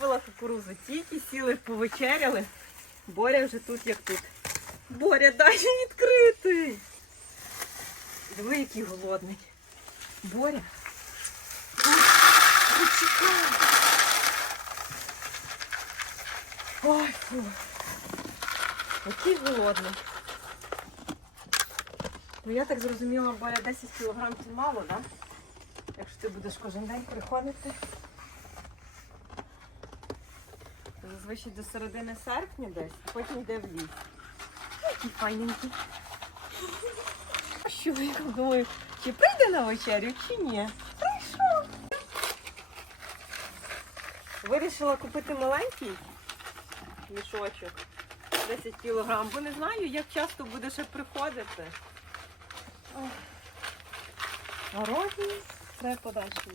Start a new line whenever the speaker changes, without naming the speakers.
купила кукурузу, тільки сіли повечеряли. Боря вже тут, як тут. Боря, дай мені відкрити. Диви, який голодний. Боря. Почекай. Ой, фу. Який голодний. Ну я так зрозуміла, Боря, 10 кілограм це мало, так? Да? Якщо ти будеш кожен день приходити. Зазвичай до середини серпня десь, потім йде в ліс. Який файненький. Що я думаю, чи прийде на вечерю, чи ні? Прийшов. Вирішила купити маленький мішочок. 10 кілограм, бо не знаю, як часто буде ще приходити. Ох. Морозні треба подальше.